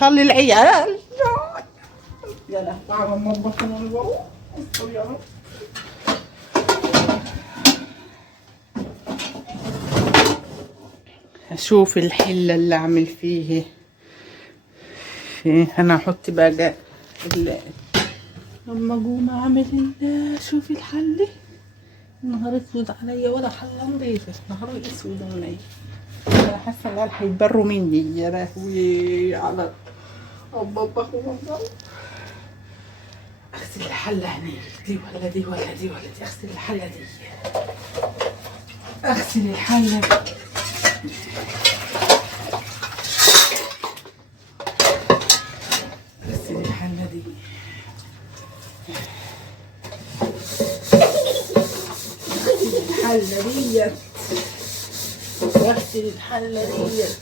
فيشار للعيال. يا لهوي على المطبخ انا بروح. يا رب. اشوف الحله اللي اعمل فيه. انا هحط بقى لما اقوم اعمل شوف الحل. النهار اسود عليا ولا حله نضيفه، نهار اسود عليا. انا حاسه ان العيال هيتبروا مني. يا لهوي على المطبخ والمنظر. اغسل الحله هني، دي ولا دي ولا دي ولا دي؟ اغسل الحله دي، اغسل الحله دي. اغسل الحله دي، الحله ديت، واغسل الحله ديت.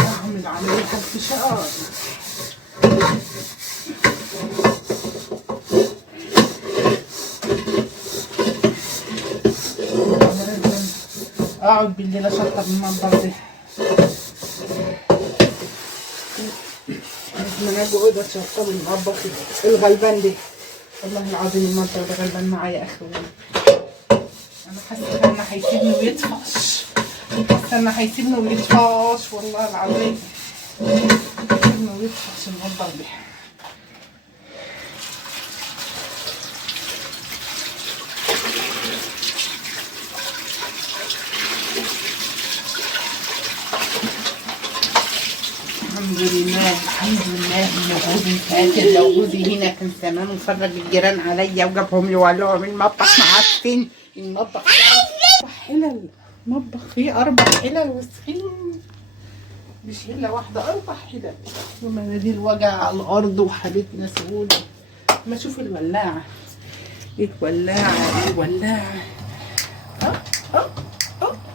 اعمل عليها الفشار. اقعد بالليل اشطب المنظر ده. لازم اقعد اشطب المطبخ الغلبان ده. والله العظيم المنظر ده غلبان معايا اخي. انا حاسه انه هيسيبني ويطفش، حاسه انه هيسيبني ويطفش والله العظيم. هيسيبني ويطفش المنظر ده. الحمد لله الحمد لله ان جوزي فاكر. لو جوزي هنا كان زمان وفرج الجيران عليا وجابهم لي وقالوا من المطبخ معفن. المطبخ فيه 4 حلل، المطبخ فيه 4 حلل وسخين، مش حله واحده 4 حلل. ومناديل وجع على الارض وحبيبنا سهوله. ما اشوف الولاعه، الولاعه الولاعه.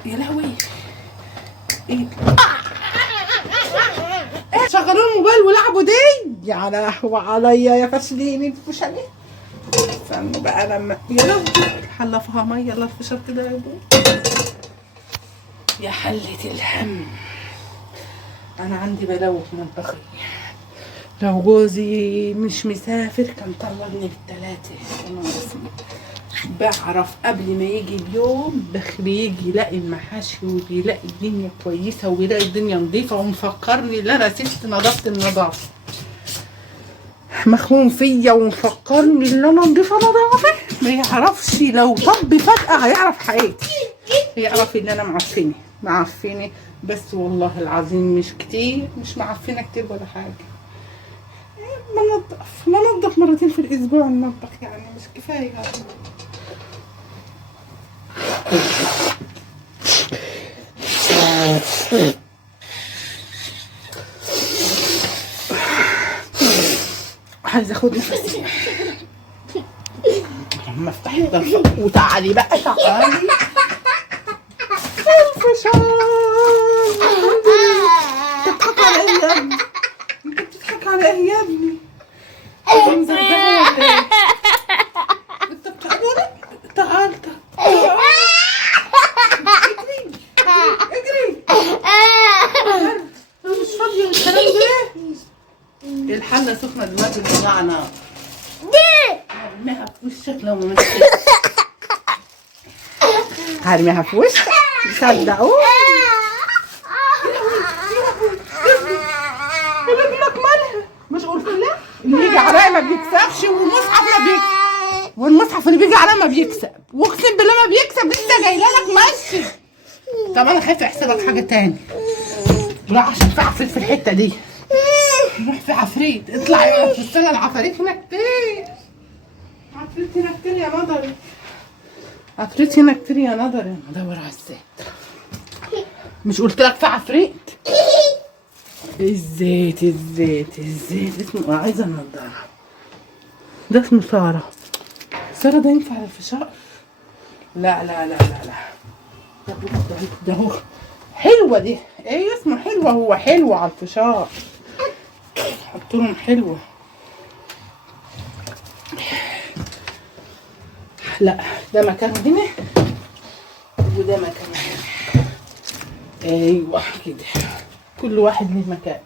يا لهوي ايه؟ شغلوا الموبايل ولعبوا دي. يا لهوي عليا يا فاشلين انتوا عليه. استنوا بقى لما يا لهوي الحله فيها ميه. يلا الفشار كده يا ابوي. يا حله الهم. انا عندي بلاوي في مطبخي. لو جوزي مش مسافر كان طلقني بال3. انا اسمه بعرف قبل ما يجي اليوم بيجي يلاقي المحاشي وبيلاقي الدنيا كويسه وبيلاقي الدنيا نظيفه ومفكرني ان انا ست نظافه النظافه. مخموم فيا ومفكرني ان انا نظيفه نظافه. ما يعرفش لو طب فجاه هيعرف حياتي، يعرف ان انا معفنه بس والله العظيم مش كتير، مش معفنه كتير ولا حاجه. بنضف مرتين في الاسبوع المطبخ، يعني مش كفايه. عايزه اخد نفسي لما افتح الغرفه. وتعالي بقى تعالي. الفشار بتضحك على ايه يا ابني؟ انت بتضحك على ايه يا ابني؟ انت بتعمل تعال اجري. انا مش فاضيه الكلام ده. الحله سخنه دلوقتي بتاعنا. هرميها في وشك لو ما مسكتش. هرميها في وشك صدقوا. ابنك مالها؟ مش قلت لك اللي يجي عليا ما بيكسبش والمصحف ما بيكسب، والمصحف اللي بيجي عليا ما بيكسب، واقسم بالله ما بيكسب. لسه جايله لك ماشي. طب انا خايفه احسبك حاجه تاني. روح عشان في عفريت في الحته دي. روح في عفريت. اطلع يا في السنه العفاريت هنا كتير. عفريت هنا كتير يا نضر. عفريت هنا كتير يا نضر. انا ادور على الزيت. مش قلت لك في عفريت؟ الزيت اسمه عايزه النضاره. ده اسمه ساره. ساره ده ينفع للفشار؟ لا لا لا لا لا. ده هو حلوه دي. ايه اسمه حلوه؟ هو حلوه على الفشار. حط لهم حلوه. لا ده مكانه هنا وده مكانه هنا. ايوه كده، كل واحد له مكان.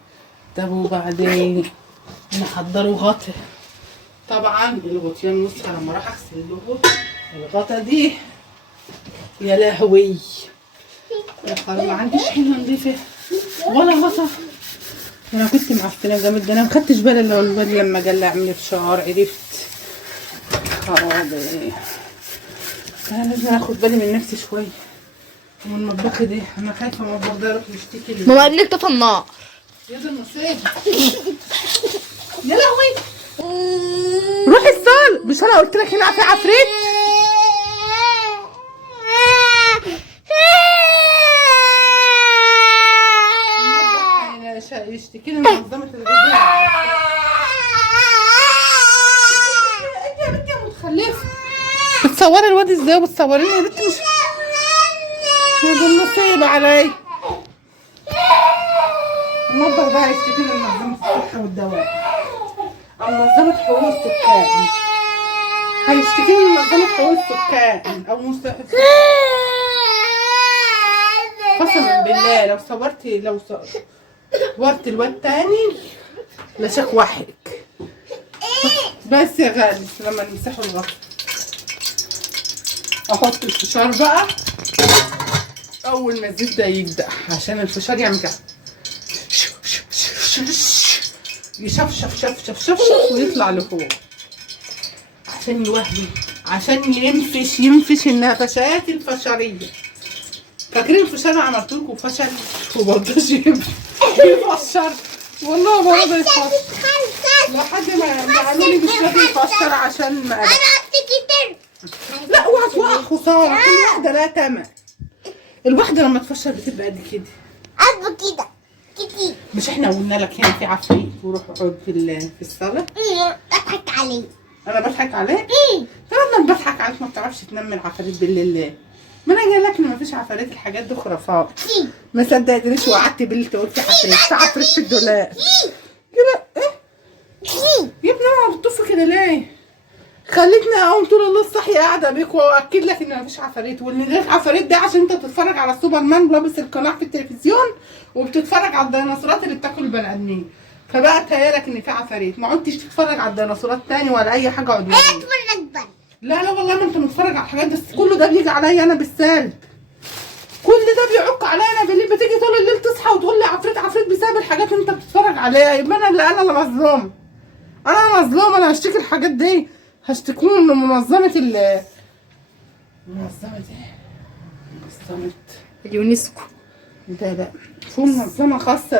طب وبعدين نحضره غطا. طبعا الغطيان نص لما راح اغسل له الغطا دي، يا لهوي يا خلاص ما عنديش حله نضيفه ولا غطا. انا كنت معفنه جامد، ده انا ما خدتش بالي الا لما جه يعمل فشار عرفت. خرابي، انا لازم اخد بالي من نفسي شويه ومن المطبخ دي. انا خايفه من المطبخ ده يروح يشتكي لي. ماما قال لك طفى النار. يا ده النصيب. يا لهوي روحي الصال، مش انا قلت لك هنا في عفريت؟ يشتكي لي منظمه الغذاء. انت يا بنتي يا متخلفه بتصوري الواد ازاي وبتصوريني يا بنتي؟ مش يا ده النصيب علي. المطبخ ده هيشتكي لي منظمه الصحه والدواء او منظمه حقوق السكان. هيشتكي لي منظمه حقوق السكان او قسما بالله لو صورت الواد تاني لشكوحك. بس يا غالي لما نمسحوا الغطا احط الفشار بقى اول ما الزيت ده يجدع عشان الفشار يعمل كده يشفشف شفشف شفشف ويطلع لفوق عشان يوهي، عشان ينفش النفشات الفشاريه. فاكرين الفشار انا عملت لكم فشل ومرضاش يفشر، والله ما رضى يفشر لحد ما قالوا لي مش راضي يفشر عشان ما لا اوعى خساره. كل واحده لها تمن. الواحده لما تفشر بتبقى قد كده قد كده كتير. مش احنا قلنا لك هنا في عفريت وروح اقعد في الصاله؟ بضحك عليه. انا بضحك عليك؟ طب انا بضحك عليك ما بتعرفش تنام من العفاريت بالليل ليه؟ ما انا قايله لك ان مفيش عفاريت، الحاجات دي خرافات. ما صدقتنيش وقعدت بالليل تقول في عفريت، في عفريت في الدولاب كده. ايه يا ابني انا بتطفي كده ليه؟ خليتني اقوم طول الليل صاحيه قاعده بيك واكد لك ان مفيش عفاريت، واللي غير عفاريت ده عشان انت بتتفرج على السوبر مان لابس القناع في التلفزيون وبتتفرج على الديناصورات اللي بتاكل البني ادمين، فبقى تهيألك ان في عفاريت. ما عدتش تتفرج على الديناصورات تاني ولا اي حاجه عدوانيه. لا لا والله ما انت متفرج على الحاجات دي، كله ده بيجي عليا انا بالسلب. كل ده بيعق عليا انا بالليل، بتيجي طول الليل تصحى وتقول لي عفريت عفريت بسبب الحاجات اللي انت بتتفرج عليها. يبقى انا اللي مظلوم. انا مظلوم. انا هشتكي الحاجات دي، هشتكيهم لمنظمه منظمه اليونسكو. لا في منظمه خاصه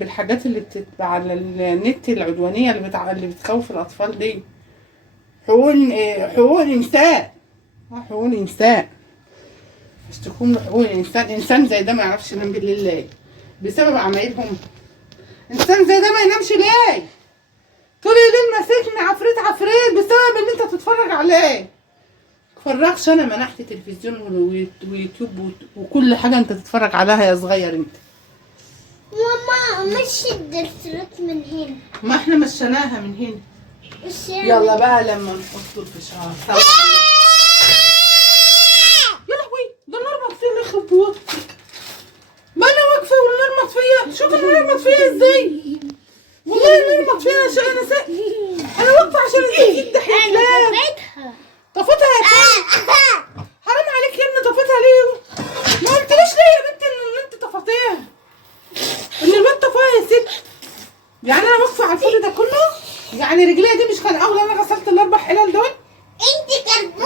بالحاجات اللي بتتباع على النت العدوانيه اللي بتخوف الاطفال دي. حقوق الانسان. حقوق الانسان اشتكوهم لحقوق الانسان. انسان زي ده ما يعرفش ينام بالليل ليه؟ بسبب عمايلهم. انسان زي ده ما ينامش ليه؟ طول الليل ماسكني عفريت عفريت بسبب ان انت تتفرج عليه. متفرجش انا منحت تلفزيون ويوتيوب وكل حاجه انت تتفرج عليها يا صغير انت. ماما مشي الدرسات من هنا. ما احنا مشيناها من هنا. يلا بقى لما نحط الفشار يا لهوي ده النار مطفيه اللي يخرب بيوتكم. ما انا واقفه والنار مطفيه. شوف النار مطفيه ازاي. والله النار مطفيه عشان انا واقفه عشان الزيت يدي حلال. طفتها يا بنت. حرام عليك يا ابني طفتها ليه؟ ما قلتليش ليه يا بنت ان انت طفتيها؟ ان الواد طفاها يا ست. يعني انا واقفه على الفل ده كله؟ يعني رجليها دي مش كان اول انا غسلت الاربع حلال دول؟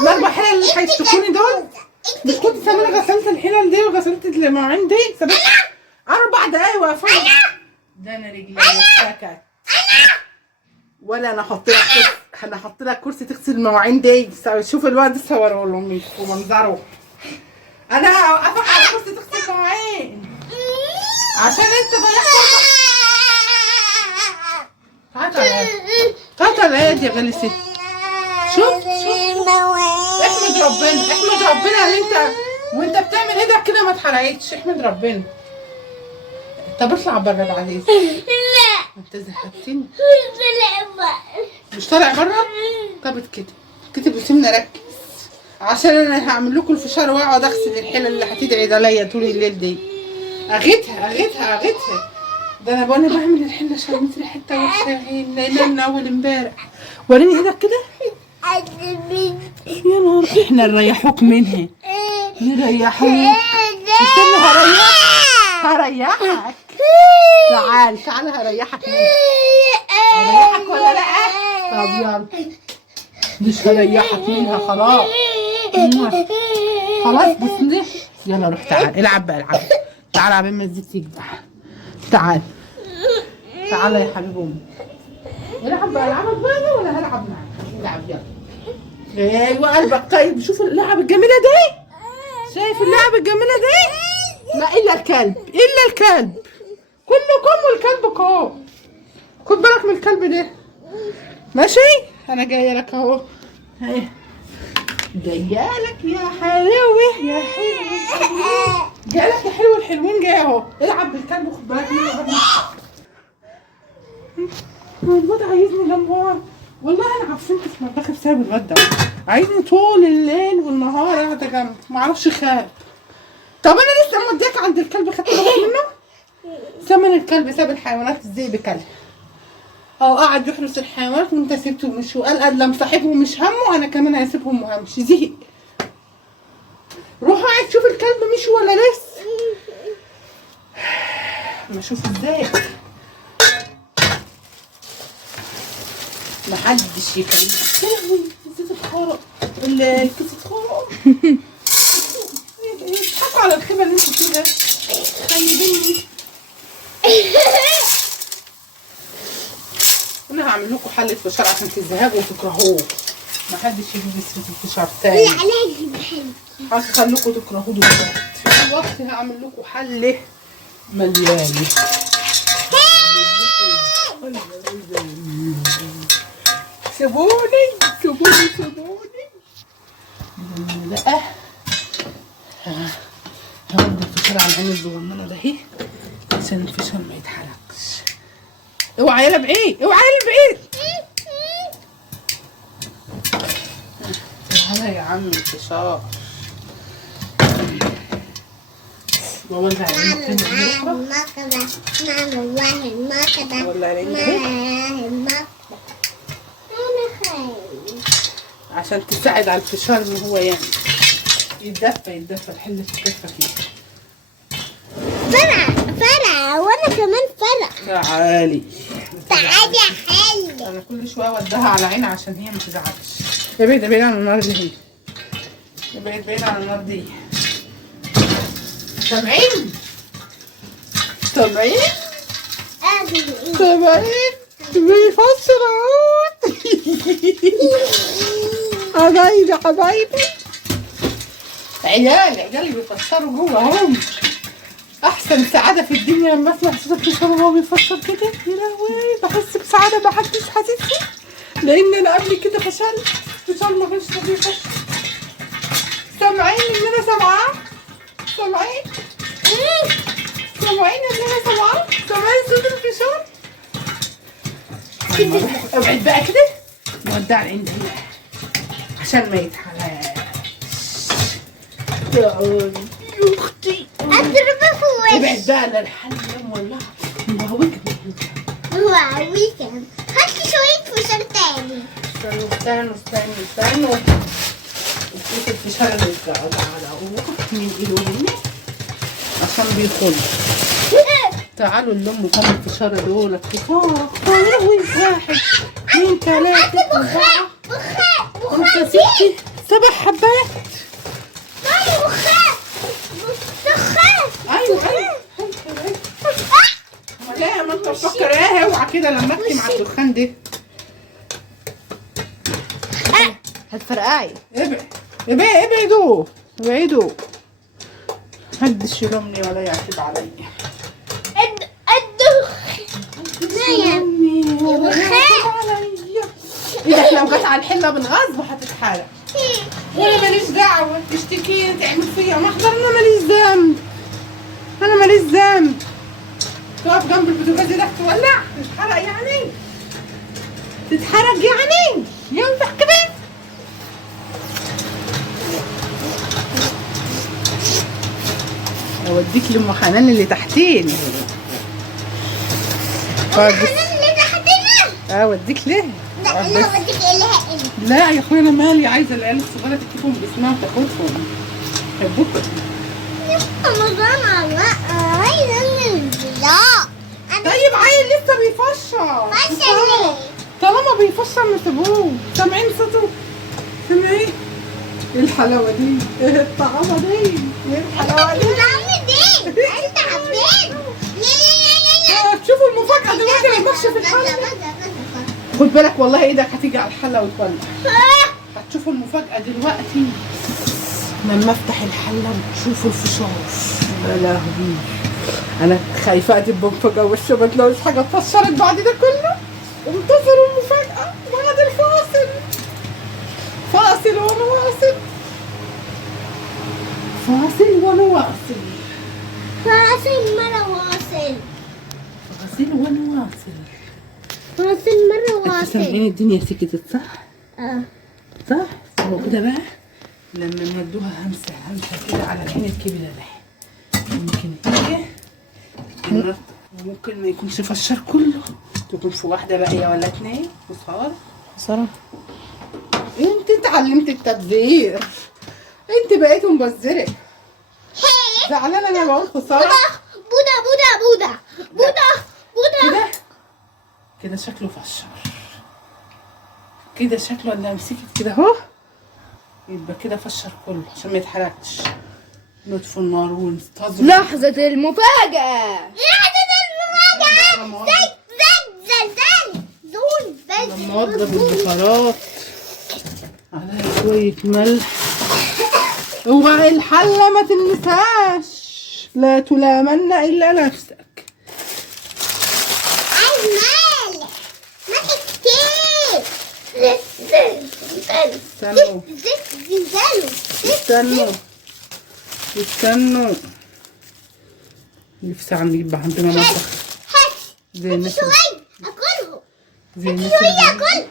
الاربع حلال اللي هيشتكوني دول؟ مش كنت سامعني غسلت الحلال دي وغسلت المواعين دي؟ سابت 4 دقايق واقفه. ده انا رجلي اشتكت. ولا انا هحط لك كرسي تغسل المواعين دي. شوف الواد صوره لامي ومنظره. انا هوقفك على كرسي تغسل المواعين عشان انت ضيعت. تعالى يا دي يا غالي ست. شوف احمد ربنا اللي انت وانت بتعمل ايدك كده ما اتحرقتش. احمد ربنا. طب اطلع بره العزيز. لا انت زهقتني. مش طالع بره؟ طب كده وسيبني اركز عشان انا هعمل لكم الفشار واقعد اغسل الحله اللي هتدعي عليا طول الليل دي. اغيتها. ده انا بعمل الحنه عشان ريحتها وحشه يا عيني، لان من اول امبارح. وريني ايدك كده. يا نهار، احنا نريحوك منها. نريحوك. استنى هريحك. تعال هريحك منها. هريحك ولا لا؟ طب يلا. مش هريحك منها خلاص. خلاص بس ده. يلا روح تعال العب بقى العب. تعال عبين ما تزيد تجدع. تعال يا حبيب امي. العب بقى العبك بقى ولا هلعب معاك؟ العب يلا. ايوه قلبك طيب. شوف اللعب الجميله دي. شايف اللعب الجميله دي؟ لا الا الكلب. كلكم والكلب خد بالك من الكلب ده. ماشي؟ انا جايه لك اهو. جايه لك يا حلوه يا حلوه. جايه لك يا حلوه الحلوين جايه اهو. العب بالكلب وخد بالك منه. الواد عايزني لما والله انا عفنت في المطبخ بسبب الواد ده. عايزني طول الليل والنهار قاعده جنبه. معرفش خاب. طب انا لسه موديك عند الكلب خدت بالك منه؟ زمن الكلب ساب الحيوانات الذئب كلب. قعد يحرس الحيوانات وانت سبته ومشي وقال لما صاحبه مش همه انا كمان هسيبهم وهمشي. زهق. روح قاعد تشوف الكلب مشي ولا لسه. ما اشوف ازاي. محدش يكلمني. يا لهوي نسيت اتخرق. الكيس اتخرق. اضحكوا على الخيبه اللي انتوا فيها. خيبيني. انا هعمل لكم حل الفشار عشان تزهقوا وتكرهوه. محدش يجيب سيره الفشار تاني. لا انا هجيب حل. هخليكم تكرهوه دلوقتي. في الوقت هعمل لكم حل ملياني. سيبوني. لا هودي الفشار على العين الصغننه ده اهي عشان الفشار ما يتحرقش. اوعى يلا بعيد. تعالى يا عم الفشار. وولع عينك عشان تساعد على الفشار ان هو يعني يتدفى الحله تتدفى كده. فرع وانا كمان فرع. تعالي يا حلو. انا كل شويه اوديها على عينها عشان هي ما تزعلش. ابعد عن النار دي. ابعد عن النار دي. سامعين؟ بيفسر اهو. حبايبي عيالي بيفسروا جوه اهم. احسن سعاده في الدنيا لما اسمع صوت الفشار وهو بيفسر كده. يا لهوي بحس بسعاده ما حدش حاسسها. لان انا قبل كده فشلت. فشل ما فيش صوت يفسر. سامعين ان انا سامعاه؟ سامعين ان انا سامعاه؟ سامعين صوت الفشار؟ ابعد بقى كده. نودع عندي هنا عشان ما يتحرقش. يا اختي اضربه في وشي. ابعد بقى للحل يا مولعه. مهويكم. هات لي شويه فشار تاني. استنوا. نشوف الفشار اللي على من ايده هنا عشان بيخل. تعالوا نلم كم الفشار دول كتار. واحد 2 3 4 5 6 7 حبات. ايوه لا ما انت مفكر ايه. اوعى كده لما اكتم على الدخان ده. هتفرقعي. ابعدوا محدش يلومني ولا يعتب عليا. اذا لو جت على الحله بالغصب هتتحرق. وانا ماليش دعوه. تشتكيني تعمل فيا محضر. انا ماليش ذنب. تقف جنب البوتاجاز ده تولع تتحرق يعني ينفع كده؟ اوديك لام حنان اللي تحتين. حنان اللي تحتنا. اوديك ليه؟ لا انا هوديك الها انت. لا يا اخويا انا مالي، عايزه العيال الصغيره تكتبهم باسمها وتاخدهم. يحبوك. رمضان لا عايزه لا. طيب عيل لسه بيفشر. فشل ليه؟ طالما بيفشر ما تسيبوه. سامعين صوته؟ سامعين؟ ايه الحلاوه دي؟ ايه الطعامه دي؟ ايه الحلاوه دي؟ الطعم دي انت حبيت. شوفوا المفاجاه دلوقتي لما اكشف الحله. خد بالك والله ايدك هتيجي على الحله وتولع. هتشوفوا المفاجاه دلوقتي لما افتح الحله وتشوفوا الفشار. يا لهوي انا خايفه ادب مفاجاه وش ما تلاقوش حاجه اتفشرت بعد ده كله. انتظروا المفاجاه بعد الفاصل. فاصل ونواصل. فاصل ونواصل. فاصل مرة واصل. فاصل ونواصل. فاصل مرة انتوا واصل. سامعين الدنيا سكتت صح؟ صح؟ هو كده بقى لما نودوها همسة كده على العين الكبيرة ده ممكن تيجي وممكن ما يكونش فشار كله، تكون في واحدة باقية ولا اتنين وصار صراحة. انت اتعلمت التبذير، انت بقيت مبذرة. زعلانة انا بقول خسارة. بودا بودا بودا بودا بودا. كده كده شكله فشار، كده شكله اللي مسكت كده اهو، يبقى كده فشر كله عشان ما يتحرقش. نطفي النار وننتظر لحظة المفاجأة. لحظة المفاجأة. زلزال دول بس. لما اوضب البهارات عليها شوية ملح. اوعي الحلة ما تلمسهاش، لا تلامن الا نفسك. عايز مال ما كتير. استنوا زلزال. استنوا استنوا. نفسي يبقى عندنا مطبخ زي الناس شوية اكله. زي الناس شوية اكل.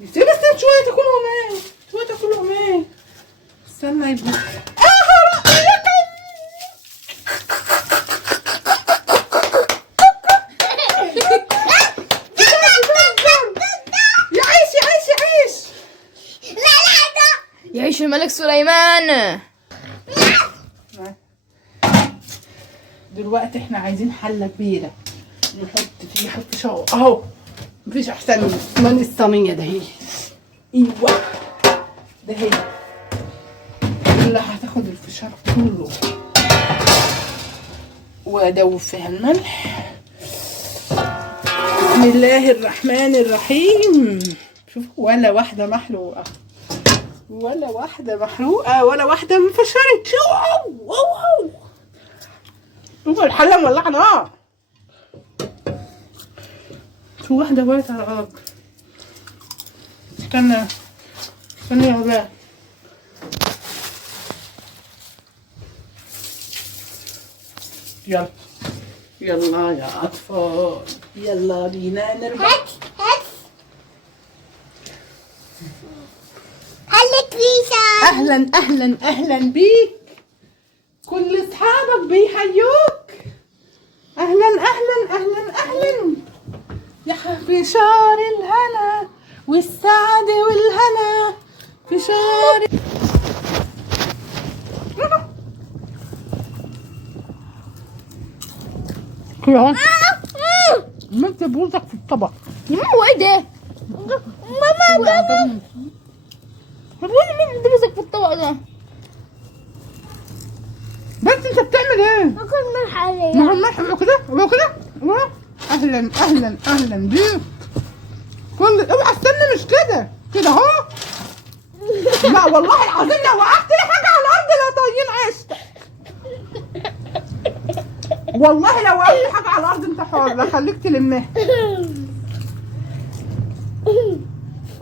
نفسي بس شوية تاكلهم ايه؟ شوية تاكلهم ايه؟ استنى يبقى يعيش يعيش يعيش. يعيش الملك سليمان. دلوقتي احنا عايزين حلة كبيرة نحط فيها فشار اهو. مفيش احسن من الصينية ده هي. ايوه ده هي اللي هتاخد الفشار كله وادوب فيها الملح. بسم الله الرحمن الرحيم. شوف ولا واحدة محروقة ولا واحدة محروقة ولا واحدة مفشرت. شو شوفوا الحلة مولعة نار. في واحدة وقعت على الأرض. استنى يا ولاد. يلا يلا يا أطفال يلا بينا نرجع. هات حلة ريشة. أهلا أهلا أهلا بيك. كل أصحابك بيحيوك. أهلا أهلا أهلا أهلا يا فشار الهنا والسعد والهنا. فشار كده ما انت بوزك في الطبق. ماما هو ايه ده؟ ماما ده هتقولي مين بيدرسك في الطبق ده؟ بس انت بتعمل ايه؟ باكل ملح عليه. مع الملح وكده اهلا اهلا اهلا بيك. كل اوعى استنى مش كده كده اهو. لا والله العظيم لو وقعت لي حاجه على الارض لا طايين عشت. والله لو وقعت لي حاجه على الارض انت حر خليك تلمها.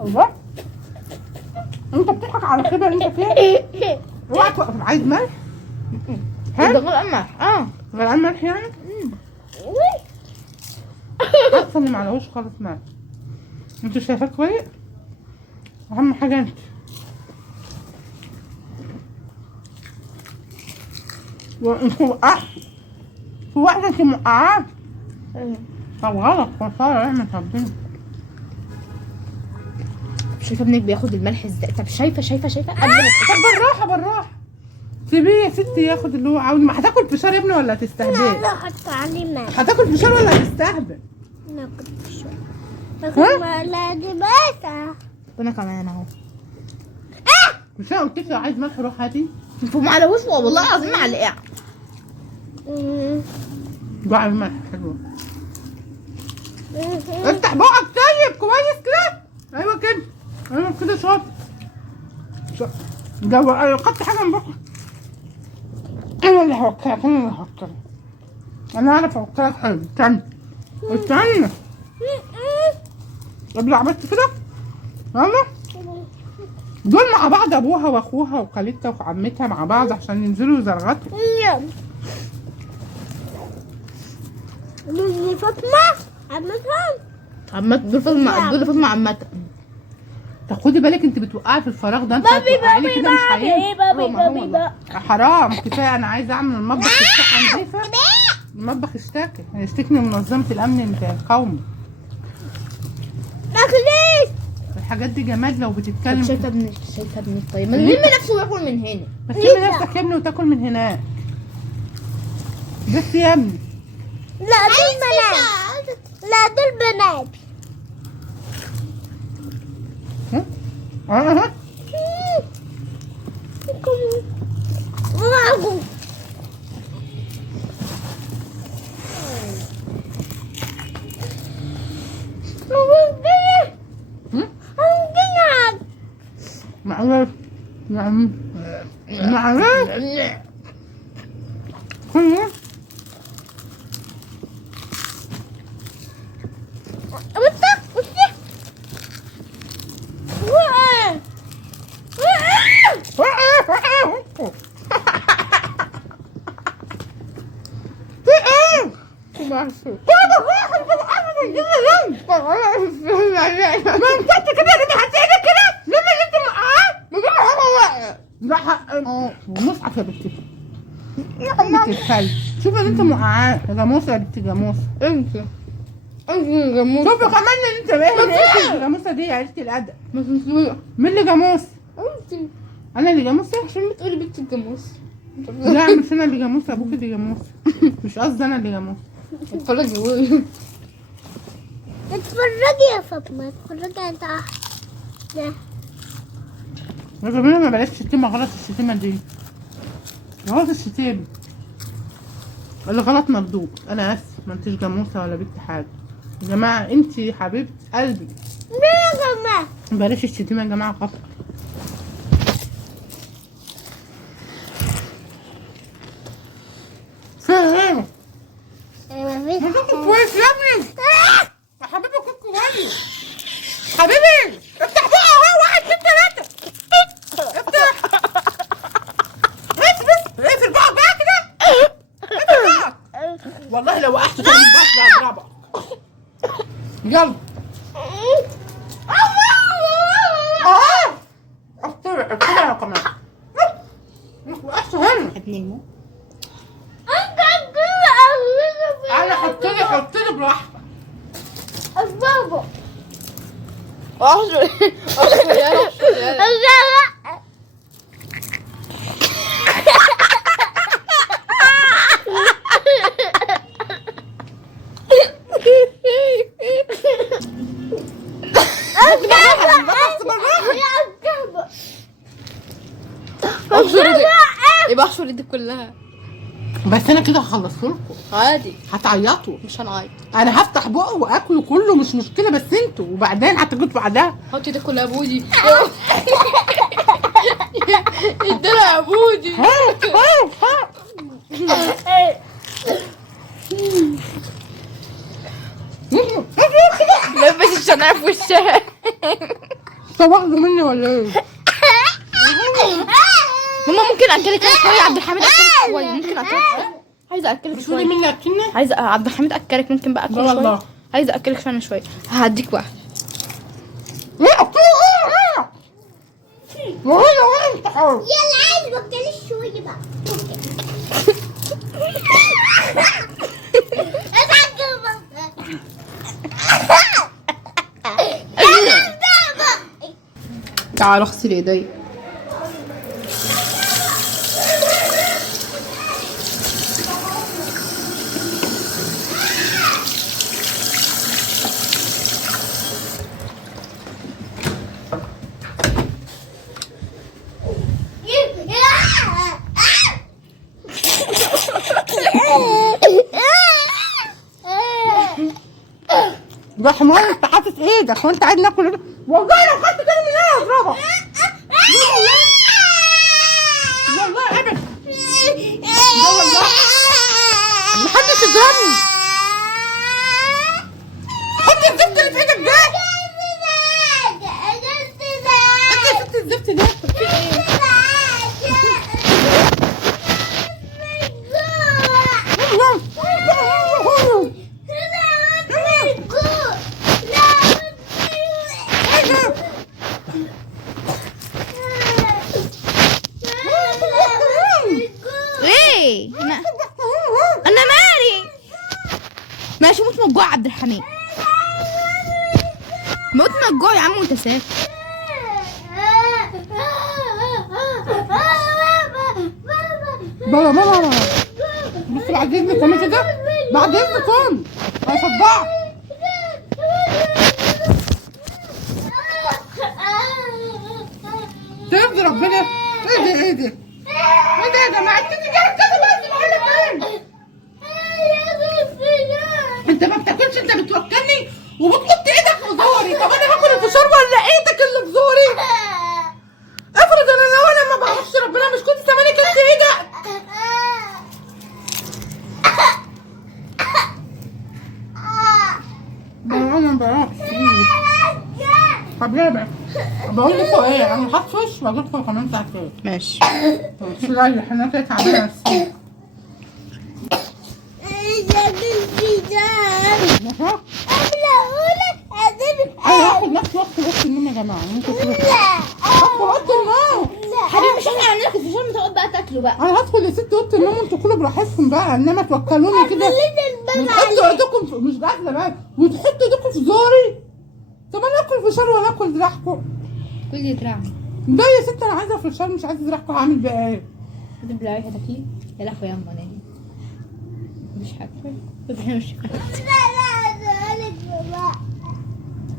الله انت بتضحك على الخيبه اللي انت فيها. اوعى توقف. عايز ملح؟ ده غير قمح. غير ملح يعني؟ اصلا ما عليهوش خالص ملح. انت شايفاه كويس؟ اهم حاجه انت وانت وقعت في واحدة انت موقعاه. طب غلط خسارة رحمة ربنا. شايفه ابنك بياخد الملح ازاي؟ طب شايفه قبل ما طب بالراحة سيبيه يا ستي ياخد اللي هو عاوز. ما هتاكل فشار يا ابني ولا هتستهبل؟ لا حط عليه ملح. هتاكل فشار ولا هتستهبل؟ ناكل شوية. ناكل ملح دي بس. وانا كمان اهو. مش انا قلت لك لو عايز ملح روح هاتي. انتوا ما علوش والله العظيم معلقه. جوع الملح حلوة. افتح بقك طيب كويس كده. ايوه كده. ايوه كده شاطر. لو خدت حاجة من بقك انا اللي هوكلك. انا اعرف اوكلك حلو. استنى قبل عملت كده. يلا دول مع بعض ابوها واخوها وخالتها وعمتها مع بعض عشان ينزلوا يزرغطوا. دي فاطمة عمتها. دول فاطمه عمتها. طب خدي بالك انت بتوقعي في الفراغ ده. انت هتوقعي كده مش هينفع. حرام كفايه. انا عايزه اعمل المطبخ يفتح نظيفه. المطبخ هيشتكني منظمه الامن القومي. الحاجات دي جماد لو بتتكلم. شايفه ابنك طيب ما يلم نفسه وياكل من هنا. بس تلم نفسك يا ابني وتاكل من هناك. بس يا ابني لا دول بنات. لا دول بنات. ها برافو. معلش كله مصعب يا بنتي. بنت الكلب. شوفي انت موقعاه يا جاموسه يا بنت جاموسه. انت جاموسه. شوفي كمان ان انت ايه الجاموسه دي يا عيله الادب. مين اللي جاموس؟ انت. انا اللي جاموسه عشان بتقولي بنت الجاموس. لا مش انا اللي جاموسه. ابوك اللي جاموسه. مش قصدي انا اللي جاموسه. اتفرجي يا فاطمة. اتفرجي انت. ده يا جماعه ما بلاش شتيمه. غلط الشتيمه دي. غلط الشتيمه. اللي غلط مردود. انا اسف. ما انتش جاموسه ولا بنت حاجه يا جماعه. انت حبيبه قلبي. يا جماعة بلاش الشتيمه يا جماعه. خطأ. فين ايه؟ ما تاكل كويس يا ابني. يا حبيبي كل كويس. حبيبي افتح بقى اهو. 1 2 3 افتح. اقفل بقى كده. اقفل بقى. والله لو وقعت تاني بس هضربك. يلا افتح يا كمان. وقعت هنا. هتنمو. انا حط لي براحتك. بابا احشر يبقى احشر ايدك كلها. بس انا كده هخلصه لكم. عادي هتعيطوا. مش هنعيط. انا هفتح بقه واكله كله مش مشكله. بس انتوا وبعدين هتاكلوا بعدها. حطي ايدك كلها يا بودي. ادينا يا بودي. لبس الشنعة في وشها. طب واخده مني ولا ايه؟ ماما ممكن اكلك انا شويه. عبد الحميد اكلك شويه. ممكن اكلك شويه. عايزه اكلك شويه شويه. مني اكلنا. عايزه عبد الحميد اكلك. ممكن بقى اكل لا شويه. والله. عايزه اكلك شويه شويه. هديك واحده. وهي انت حر. يلا عايز بكتير شوية بقى. تعال اغسل ايدي. يا حمار انت حاطط ايدك وانت قاعد ناكل. والله لو خدت تاني من هنا هضربك. والله ابدا. والله محدش يضربني. حط الزفت اللي في ايدك ده. انت شفت الزفت ده؟ ليه؟ انا مالي؟ ماشي موت من الجوع عبد الحميد. موت من الجوع يا عم وانت ساكت. بابا ماما بص بعد اذنكم كده. بعد اذنكم هيصدعك. ترضي ربنا. ايه ده يا جماعه؟ انت جايب كده بس بقول لك ايه؟ انت ما بتاكلش. انت بتوكلني وبتحط ايدك في زوري. طب انا هاكل الفشار ولا ايدك اللي في زوري؟ افرض انا لو ما بعرفش ربنا مش كنت زماني كلت ايدك. انا بقى طب ليه بقى؟ بقول لكم ايه، انا هطفش واجي لكم كمان ساعتين. ماشي. شوية احنا كده تعبانه نفسيا. انا هاخد نفس وقت النوم يا جماعه. ممكن هاخد وقت النوم. حبيبي مش احنا عاملين لك الفشار تقعد بقى تاكله بقى. انا هدخل يا ست اوضه النوم وانتوا كلوا براحتكم بقى، انما توكلوني كده وتحطوا ايدكم مش داخله بقى وتحطوا ايدكم في زوري. طب انا اكل فشار ولا اكل دراعكم؟ كل يترعب. ده يا ست انا عايزه فشار مش عايزه دراعكم. هعمل بقى ايه؟ خد بالله تاكليه. يا لهوي يا ام ناني. مش عارفه. طب احنا مش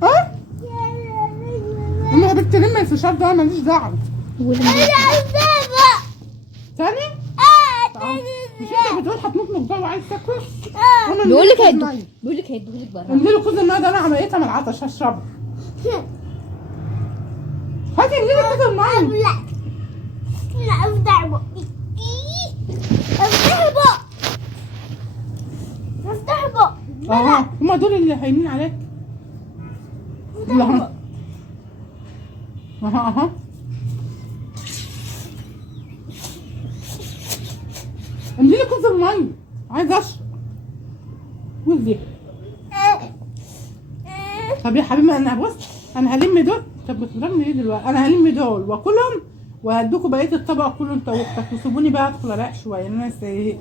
ها؟ انا بتلم الفشار ده ماليش دعوه. تاني؟ مش انت بتقول هتموت من الجوع وعايز تاكل؟ بيقول لك هيدوه لك بره. انزلوا كوز الماء ده انا عمليتها من العطش هشربها. هاتي انزلي كوز الماء. لا افتح بقي. افتح بقي. هما دول اللي هايمين عليك. اها اها انزلي كوز الماء عايز اشرب. وزي طب يا حبيبي انا بص انا هلم دول. طب بتضربني ايه دلوقتي؟ انا هلم دول واكلهم وهدوكوا بقيه الطبق كله انت واختك وسيبوني بقى ادخل اريح شويه لان انا زهقت.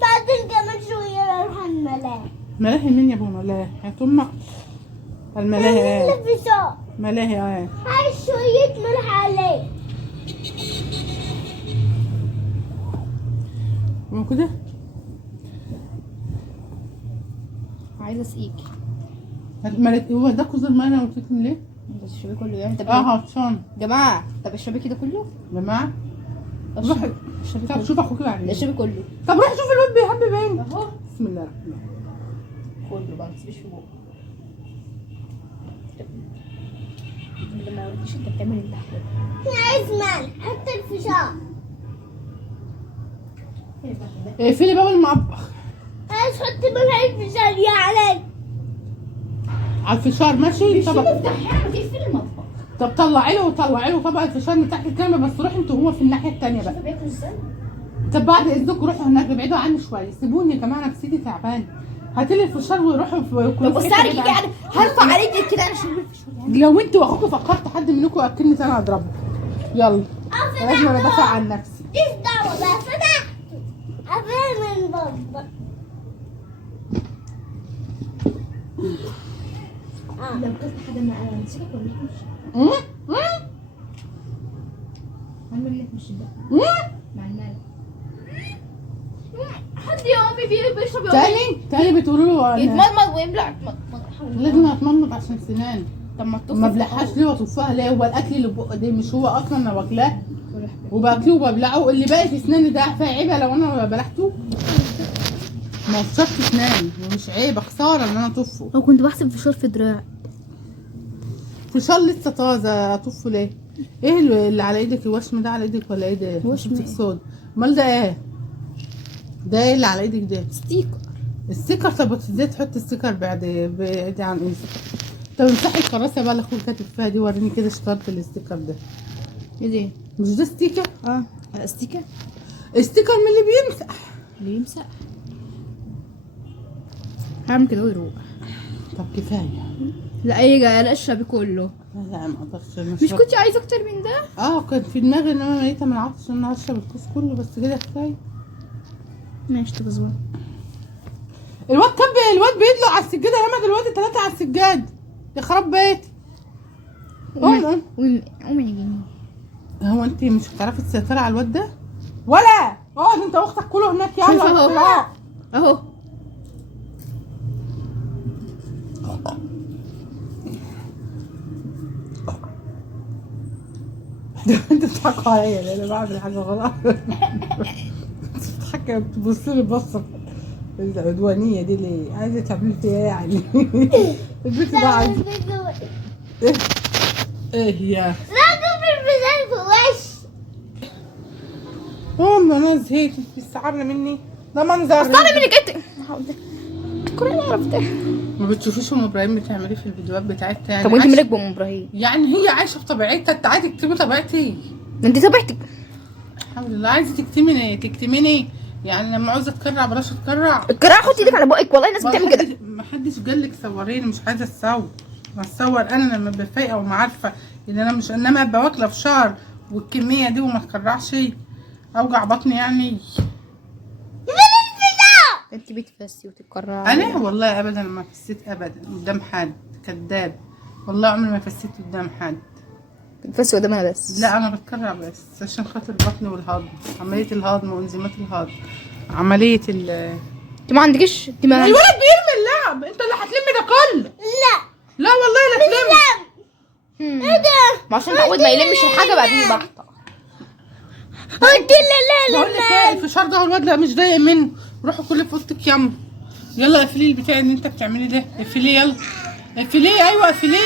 بعدين كمان شوية نروح الملاهي. ملاهي مين يا ابو ملاهي؟ هات امك. الملاهي الفشار. ملاهي هاي شوية ملح عليه. مو كده؟ عايزه اسقيك. هو ده كوز الماء انا قلت لكم ليه؟ بس اشربي كله يعني. طب عطشان جماعه طب اشربي كده كله. يا جماعه. اشربي طب كله. شوف اخوك بعدين. اشربي كله. طب روح شوف الواد بيحب باين. اهو بسم الله الرحمن الرحيم. كله بقى ما تسيبيش في بوقك. لما قلتش انت بتعمل اللي تحت. انا عايز ملح. حط الفشار. اقفلي باب المطبخ. عايز حط ملح الفشار يا علي. على الفشار ماشي. طب افتحيها وتقفلي المطبخ. طب طلعي له طبق الفشار من تحت الكنبه بس روحي انتوا هو في الناحيه الثانيه بقى. بياكل ازاي؟ طب بعد اذنكم روحوا هناك ابعدوا عني شويه. سيبوني يا جماعه نفسيتي تعبانه. هاتي لي الفشار وروحوا طب بصي عليكي يعني هرفع عليك كده انا شايفه الفشار يعني. لو انتوا واخوكوا فكرت حد منكم ياكلني تاني هضربه. يلا لازم انا ادافع عن نفسي. ماليش دعوة بقى. فتحت. أبي من بابا. لو كنت حاجة مع نسيبك ولا مش؟ عامل لك مش ده مع المال. حد يا امي بيشرب يا امي تاني بتقولوا له أنا يتمضمض ويبلع. لازم اتمضمض عشان سنان. طب ما تطفي ما بلعهاش ليه واطفها ليه؟ هو الاكل اللي بقى ده مش هو اصلا انا واكلاه وباكله وببلعه، اللي باقي في سناني ده فيها عيبه لو انا بلعته؟ ما وصلت سناني ومش عيبه، خساره ان انا اطفه. لو كنت بحسب فشار في دراع. فشار لسه طازه اطفه ليه؟ ايه اللي على ايدك؟ الوشم ده على ايدك ولا ايه ده؟ وشم ايه؟ الصوت امال ده ايه؟ ده ايه اللي على ايدك ده؟ ستيكر. السكر. طب ازاي تحط السكر بعد عن ايه؟ طب امسحي الكراسه بقى اللي اخوك كاتب فيها دي، وريني كده اشترط الاستيكر ده. ايه دي؟ مش ده ستيكر؟ ستيكر استيكر من اللي بيمسح. اللي يمسح. هعمل كده ويروح. طب كفايه. لا ايه جاي الاشرب كله. لا ما اقدرش. مش كنت عايزه اكتر من ده؟ كان في دماغي ان انا ميته من العطش ان انا اشرب الكوس كله، بس كده كفايه. ماشي طب اصبر. الواد بيدلق على السجاده يا احمد، الواد 3 على السجاد يخرب بيتي. قوم قومي يجيني. هو انت مش هتعرفي تسيطري على الواد ده ولا اقعد انت واختك كله هناك؟ شوف يلا اهو اهو. انتوا بتضحكوا عليا لان انا بعمل حاجه غلط. بتضحكي بتبصي لي بصه العدوانيه دي ليه؟ عايزه تعملي فيها ايه يعني؟ البنت ده عايزه ايه يا راجل بالبزار في وش. انا زهقت. بتستعرني مني ده منظر. استنى منك انت. كلنا عرفتها. ما بتشوفيش ام ابراهيم بتعمل ايه في الفيديوهات بتاعتها؟ يعني طب وانت عايشة- مالك بام ابراهيم؟ يعني هي عايشه بطبيعتها، انت عايزه تكتمي طبيعتي. انت طبيعتك. الحمد لله. عايزه تكتميني يعني لما عاوزه اتكرع بلاش اتكرع. الكراعه حطي ايدك على بقك، والله الناس بتعمل كده. ما حدش قال لك صوريني، مش عايزه اتصور. اتصور انا لما ابقى فايقه وما عارفه ان انا مش، انما ابقى واكله فشار والكميه دي وما اتكرعش اوجع بطني يعني. انت بتفسي وتتكرعي. انا والله ابدا ما فسيت ابدا قدام حد، كذاب والله عمري ما فسيت قدام حد. بتفسي قدام انا بس. لا انا بتكرع بس عشان خاطر البطن والهضم، عمليه الهضم وانزيمات الهضم، عمليه ال انت ما عندكش انت ما الولد بيرمي اللعب، انت اللي هتلمي ده كله. لا والله لا تلمي. ايه ده؟ ما عشان تعود ما يلمش الحاجه بعدين بقطع. قلت لا بقول لك ايه، الفشار ده والواد لا مش ضايق منه. روحوا كل في اوضتك يلا. يلا اقفلي البتاع اللي انت بتعمليه ده، اقفليه يلا. اقفليه ايوه اقفليه.